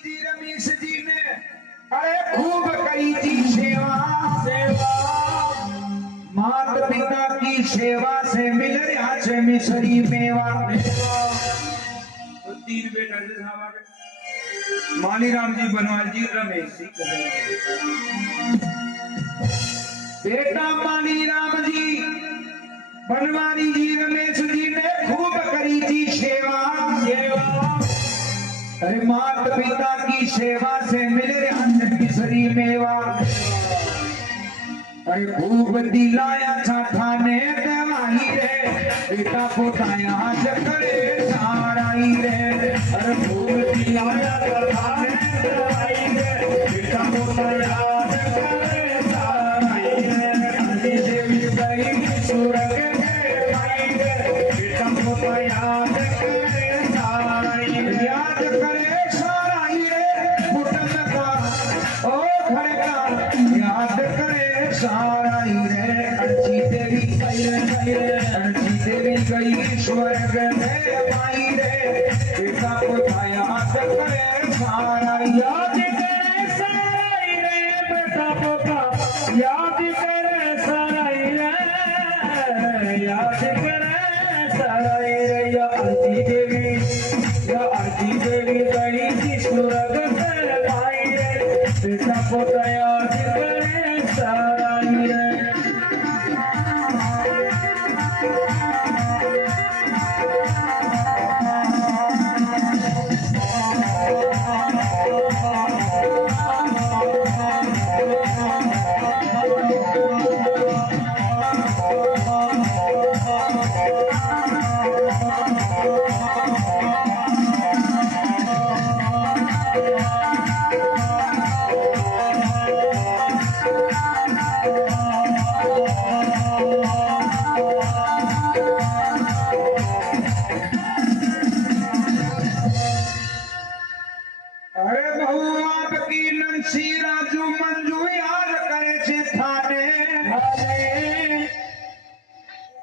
जी रमेश जी ने अरे खूब करी थी सेवा मात पिता की सेवा से मिल रहा है मिसरी मेवा। तो तीन बेटा से मालीराम जी बनवाल जी रमेश जी बेटा मालीराम जी बनवारी जी रमेश जी ने खूब करी थी सेवा अरे मात पिता की सेवा से मिल रहा है मिसरी मेवा। अरे खूब दिलाया था थाने दवाई रे बेटा पोताया करे साराई रे। अरे खूब दिलाया था थाने दवाई रे बेटा पोताया करे साराई रे। काली देवी गई सुरग के भाई रे बेटा पोताया करे साराई रे। याद करे साराई रे मुटन का ओ घर का याद करे साराई रे। अर्ची देवी गई स्वर्ग में माई रे बेटा को याद करे साराई। याद करे साराई रे बेटा को याद करे साराई रे याद करे साराई रे। या अर्ची देवी गई थी स्वर्ग में माई रे बेटा को याद करे साराई रे।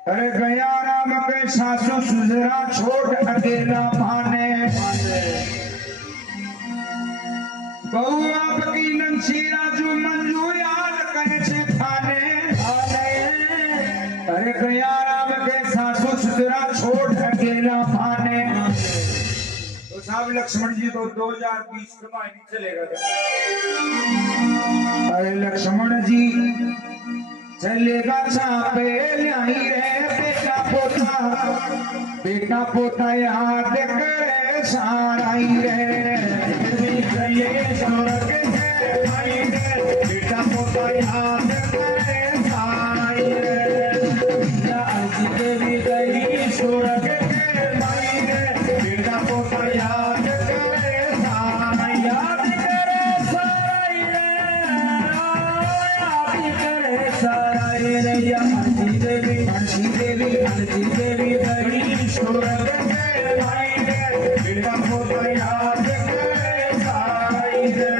अरे गया राम के सासू सुजरा छोड़ अकेला माने बहु आपकी नंसी राजू मंजू याद करे से थाने। अरे गया राम के सासू सुजरा छोड़ अकेला माने। तो साहब लक्ष्मण जी तो 2020 का महीने चलेगा। अरे लक्ष्मण जी चलेगा छापे लाई रे बेटा पोता याद करे साराई रे। स्वर्ग के भाई रे बेटा पोता याद करे साराई रे। अर्जी देवी गई स्वर्ग के भाई रे बेटा पोता याद करे साराई। याद करे साराई रे याद करे साराई रे। या अर्जी देवी गई स्वर्ग के भाई रे बेटा पोता याद करे साराई रे।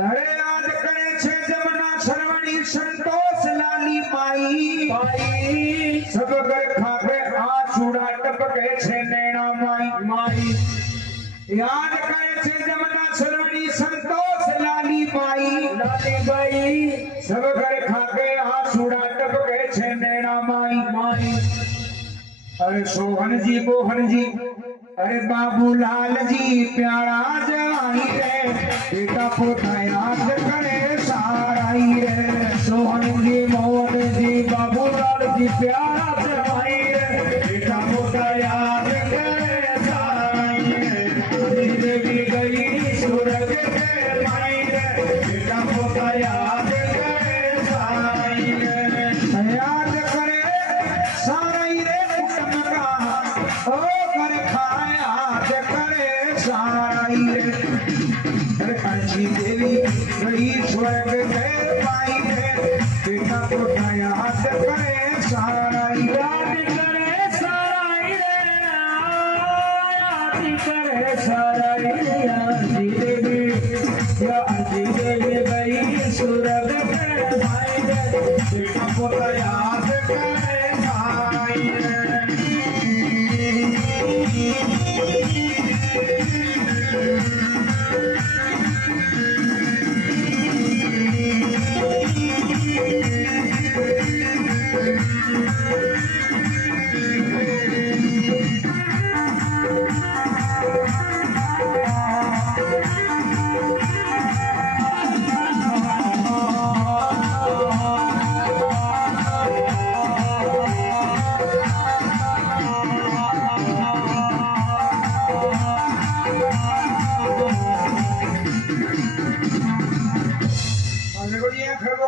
अरे याद करे छे जमुना सरवणी संतोष लाली माई सब घर खाके आंसुड़ा टपके छे नैना माई। याद करे छे जमुना सरवणी संतोष लाली बाई सब घर खाके आंसुड़ा टपके छे नैना माई। अरे सोहन जी मोहन जी अरे बाबूलाल जी प्यारा जवाई रे बेटा पोता याद करे साराई रे। सोहन जी मोहन जी बाबूलाल जी प्यारा जवाई रे बेटा पोता याद करे साराई रे। देवी गई स्वर्ग के भाई रे बेटा पोता याद करे साराई रे।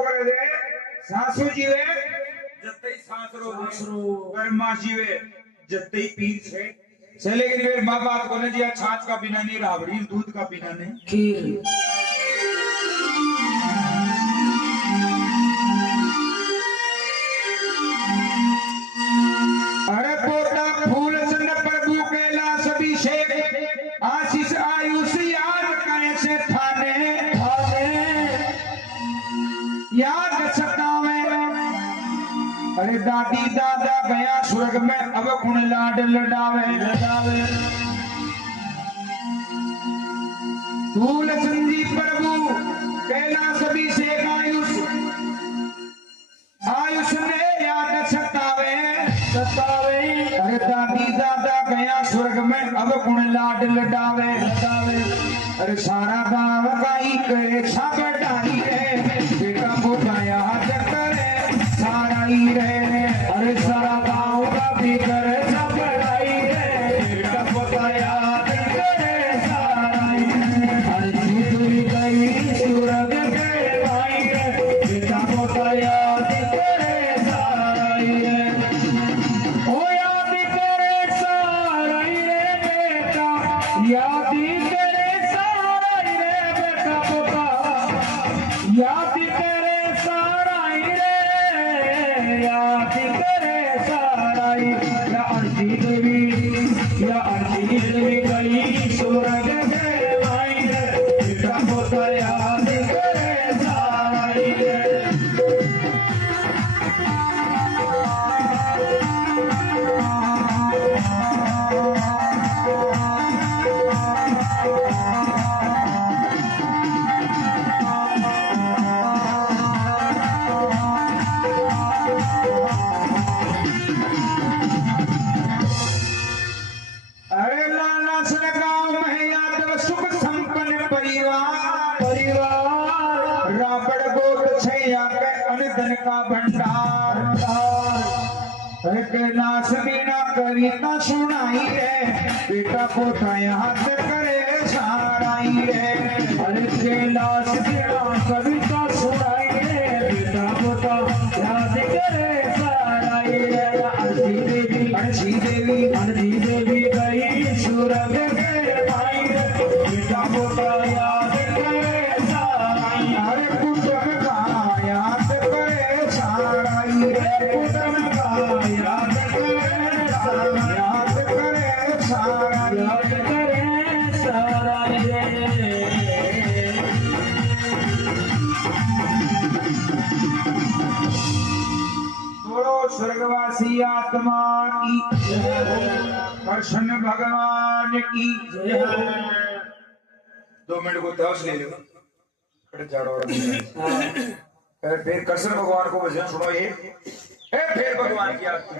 करे दे सासू जीवे जत्ते सासरो पर मां जीवे जत्ते पीर छे लेकिन फिर मां बाप को ने जी छाछ का बिना नहीं राबड़ी दूध का बिना नहीं खीर अरे पोता फूल चंद प्रभु कैलाश अभिषेक आशीष आयुष याद करे से थाने याद सतावे अरे दादी दादा गया स्वर्ग में अब कुण लाड लडावे फूल चंदी प्रभु कैलाश अभिषेक आयुष ने याद सतावे अरे दादी दादा गया स्वर्ग में अब कुण लाड लडावे अरे सारा गांव गाई करे छाप डाली रे बेटा पोता याद करे सारा ही रे अरे सारा गांव का भी करे छाप डाली रे बेटा पोता याद करे सारा ही रे अरे जीतुरी गई स्वर्ग के भाई रे बेटा पोता याद करे सारा ही रे ओ याद करे सारा ही रे बेटा याद करे सारा ही रे बेटा पोता याद करे सारा ही रे याद करे सारा ही या अर्जी देवी गई स्वर्ग के भाई रे बेटा पोता याद करे सारा ही रे अरे लाला सरगांव में यादव सुख संपन्न परिवार राबड़ गोट छैया के अनधन का भंडार अरे कैलाश बीना करी ना सुनाई रे बेटा पोता याद करे सारा ही रे अरे कैलाश बीना कविता सुनाई रे बेटा पोता याद करे सारा ही रे अर्जी देवी गई स्वर्ग के भाई रे बेटा पोता याद करे सारा ही अरे कुटुंब का याद करे सारा ही रे कुटुंब का याद करे सारा याद करे सारा याद करे सारा रे बोलो स्वर्गवासी आत्मा की कृष्ण भगवान की 2 मिनट को दस ले लो फिर कृष्ण भगवान को भजन सुनो ये फिर भगवान की आरती